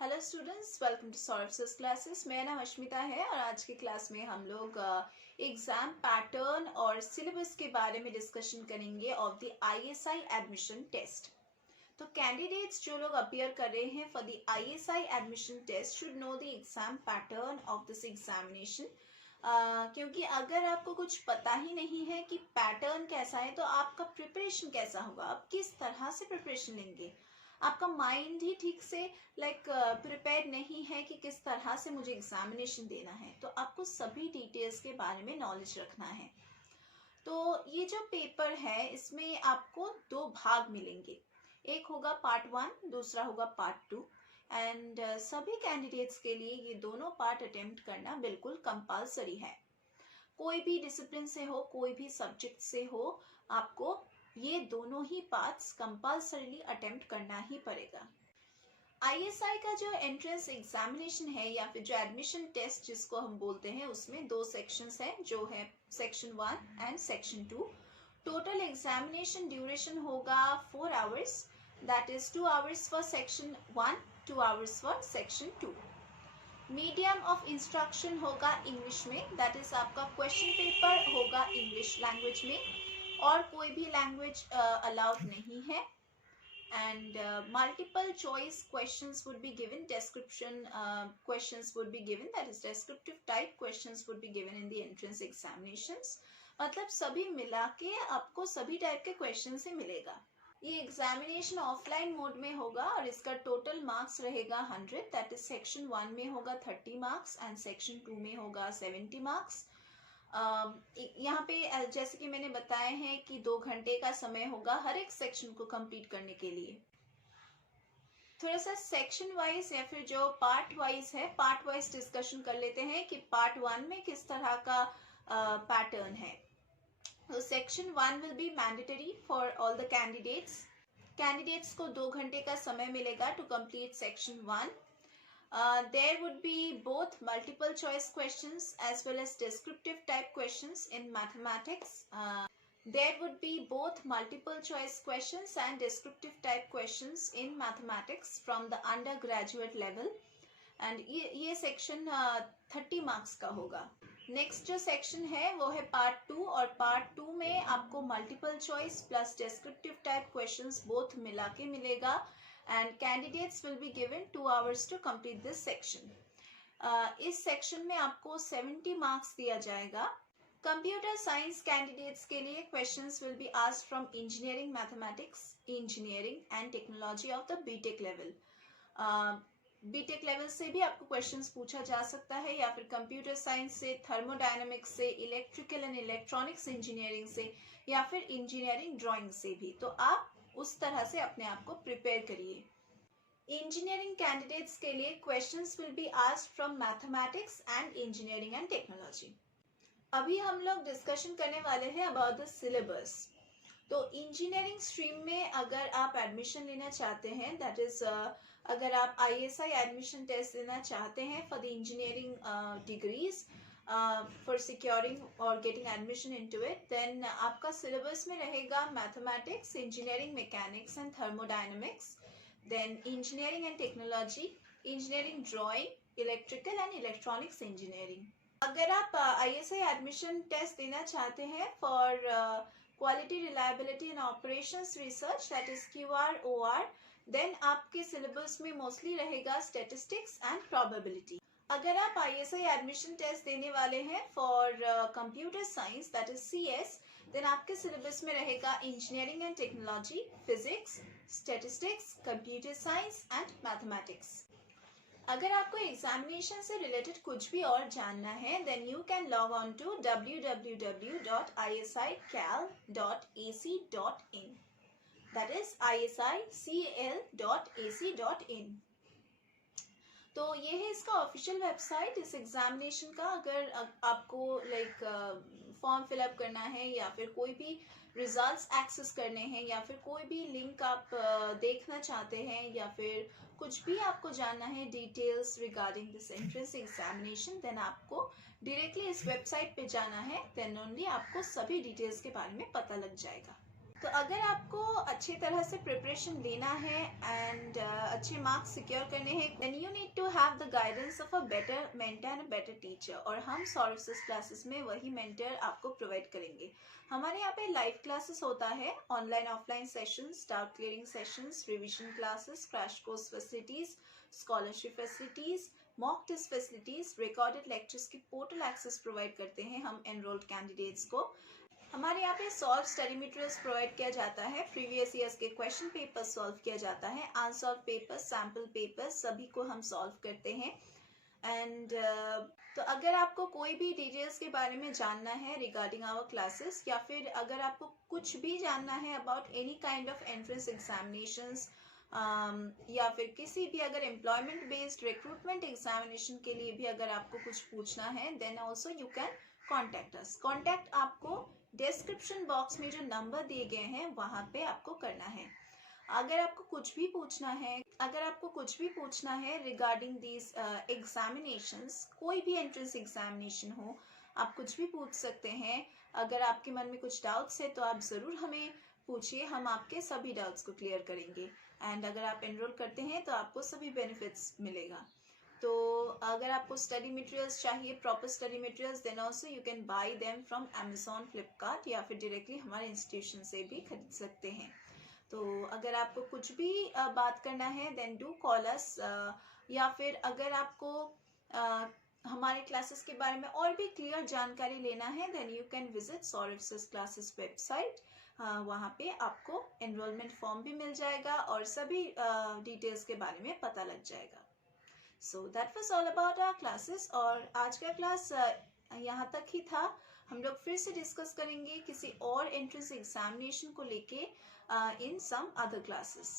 Hello students, welcome to Saurabh sir classes. मेरा नाम अश्मिता है और आज की क्लास में हम लोग एग्जाम पैटर्न और सिलेबस के बारे में डिस्कशन करेंगे of the ISI admission test. तो कैंडिडेट्स जो लोग अपियर कर रहे हैं for the ISI admission test should know the exam pattern of this examination. क्योंकि अगर आपको कुछ पता ही नहीं है कि पैटर्न कैसा है तो आपका प्रिपरेशन कैसा होगा, आप किस तरह से प्रिपरेशन लेंगे। आपका माइंड ही ठीक से प्रिपेयर नहीं है कि किस तरह से मुझे एग्जामिनेशन देना है, तो आपको सभी डिटेल्स के बारे में नॉलेज रखना है। तो ये जो पेपर है इसमें आपको दो भाग मिलेंगे, एक होगा पार्ट 1, दूसरा होगा पार्ट 2 एंड सभी कैंडिडेट्स के लिए ये दोनों पार्ट अटेम्प्ट करना बिल्कुल कंपल्सरी है। कोई भी डिसिप्लिन से हो, कोई भी सब्जेक्ट से हो, आपको ये दोनों ही पार्ट्स कंपल्सरीली अटेम्प्ट करना ही पड़ेगा। आईएसआई का जो एंट्रेंस एग्जामिनेशन है या फिर जो एडमिशन टेस्ट जिसको हम बोलते हैं, उसमें दो सेक्शंस हैं जो है section 1 and section 2। Total examination duration होगा 4 hours, that is 2 hours for section 1, 2 hours for section 2। Medium of instruction होगा इंग्लिश में, दैट इज आपका क्वेश्चन पेपर होगा इंग्लिश लैंग्वेज में और कोई भी लैंग्वेज अलाउड नहीं है। And multiple choice questions would be given, description questions would be given, that is descriptive type questions would be given in the entrance examinations। मतलब सभी मिला के आपको सभी टाइप के क्वेश्चन से मिलेगा। ये एग्जामिनेशन ऑफलाइन मोड में होगा और इसका टोटल मार्क्स रहेगा 100, दैट इज सेक्शन 1 में होगा 30 मार्क्स एंड सेक्शन 2 में होगा 70 मार्क्स। यहाँ पे जैसे कि मैंने बताया है कि 2 घंटे का समय होगा हर एक सेक्शन को कंप्लीट करने के लिए। थोड़ा सा सेक्शन वाइज या फिर जो पार्ट वाइज है, पार्ट वाइज डिस्कशन कर लेते हैं कि पार्ट 1 में किस तरह का पैटर्न है। तो section 1 will be mandatory for all the candidates को 2 घंटे का समय मिलेगा to complete section 1। There would be both multiple choice questions as well as descriptive type questions in mathematics. There would be both multiple choice questions and descriptive type questions in mathematics from the undergraduate level. And ये section 30 marks का होगा। Next जो section है वो है part 2 और part 2 में आपको multiple choice plus descriptive type questions both मिला के मिलेगा and candidates will be given 2 hours to complete this section। इस सेक्शन में आपको 70 मार्क्स दिया जाएगा। कंप्यूटर साइंस कैंडिडेट्स के लिए questions will be asked from engineering mathematics, engineering and technology of the BTech level. BTech level से भी आपको क्वेश्चंस पूछा जा सकता है या फिर कंप्यूटर साइंस से, थर्मोडायनामिक्स से, इलेक्ट्रिकल एंड इलेक्ट्रॉनिक्स इंजीनियरिंग से या फिर इंजीनियरिंग ड्राइंग से भी। तो आप उस तरह से अपने आप को प्रिपेयर करिए। इंजीनियरिंग कैंडिडेट्स के लिए questions will be asked from mathematics and engineering and technology. अभी हम लोग डिस्कशन करने वाले हैं अबाउट द सिलेबस। तो इंजीनियरिंग स्ट्रीम में अगर आप एडमिशन लेना चाहते हैं, दैट इज अगर आप आईएसआई एडमिशन टेस्ट देना चाहते हैं for the engineering degrees for securing or getting admission into it, then आपका syllabus में रहेगा mathematics, engineering mechanics and thermodynamics, then engineering and technology, engineering drawing, electrical and electronics engineering। अगर आप ISI admission test देना चाहते हैं for quality reliability and operations research, that is QROR, then आपके syllabus में mostly रहेगा statistics and probability। अगर आप आईएसआई एडमिशन टेस्ट देने वाले हैं for computer science, that is CS, then आपके सिलेबस में रहेगा engineering and technology, physics, statistics, computer science and mathematics. अगर आपको एग्जामिनेशन से रिलेटेड कुछ भी और जानना है, then you can log on to www.isical.ac.in, that is isicl.ac.in। तो ये है इसका ऑफिशियल वेबसाइट इस एग्जामिनेशन का। अगर आपको फॉर्म फिलअप करना है या फिर कोई भी रिजल्ट्स एक्सेस करने हैं या फिर कोई भी लिंक आप देखना चाहते हैं या फिर कुछ भी आपको जानना है details regarding this entrance examination, then आपको डायरेक्टली इस वेबसाइट पे जाना है, देन ओनली आपको सभी डिटेल्स के बारे में पता लग जाएगा। तो अगर आपको अच्छी तरह से प्रिपरेशन लेना है एंड अच्छे मार्क्स सिक्योर करने हैं, then you need to have the guidance of a better mentor and a better teacher, और हम सॉल्व क्लासेस में वही मेंटर आपको प्रोवाइड करेंगे। हमारे यहाँ पे लाइव क्लासेस होता है, online offline sessions, doubt clearing sessions, revision classes, crash course facilities, scholarship facilities, mock test facilities, recorded lectures की पोर्टल एक्सेस प्रोवाइड करते हैं हम एनरोल्ड कैंडिडेट्स को। हमारे यहाँ पे सॉल्व स्टडी मटेरियल्स प्रोवाइड किया जाता है, प्रीवियस ईयर्स के क्वेश्चन पेपर सॉल्व किया जाता है, अनसॉल्व पेपर, सैम्पल पेपर सभी को हम सॉल्व करते हैं। एंड तो अगर आपको कोई भी डिटेल्स के बारे में जानना है रिगार्डिंग आवर क्लासेस, या फिर अगर आपको कुछ भी जानना है about any kind of entrance examinations, या फिर किसी भी अगर एम्प्लॉयमेंट बेस्ड रिक्रूटमेंट एग्जामिनेशन के लिए भी अगर आपको कुछ पूछना है, then also you can contact us. Contact आपको डिस्क्रिप्शन बॉक्स में जो नंबर दिए गए हैं वहां पे आपको करना है। अगर आपको कुछ भी पूछना है रिगार्डिंग दीज एग्जामिनेशंस, कोई भी एंट्रेंस एग्जामिनेशन हो, आप कुछ भी पूछ सकते हैं। अगर आपके मन में कुछ डाउट्स है तो आप ज़रूर हमें पूछिए, हम आपके सभी डाउट्स को क्लियर करेंगे। एंड अगर आप एनरोल करते हैं तो आपको सभी बेनिफिट्स मिलेगा। तो अगर आपको स्टडी मटेरियल्स चाहिए, proper study materials, then also you can buy them from Amazon, Flipkart, या फिर डायरेक्टली हमारे इंस्टीट्यूशन से भी खरीद सकते हैं। तो अगर आपको कुछ भी बात करना है देन डू कॉल अस, या फिर अगर आपको हमारे क्लासेस के बारे में और भी क्लियर जानकारी लेना है, then you can visit Saurabh classes website. वहाँ पे आपको एनरोलमेंट फॉर्म भी मिल जाएगा और सभी डिटेल्स के बारे में पता लग जाएगा। So that was all about our classes, और आज का क्लास यहाँ तक ही था। हम लोग फिर से डिस्कस करेंगे किसी और एंट्रेंस एग्जामिनेशन को लेके इन सम अदर क्लासेस।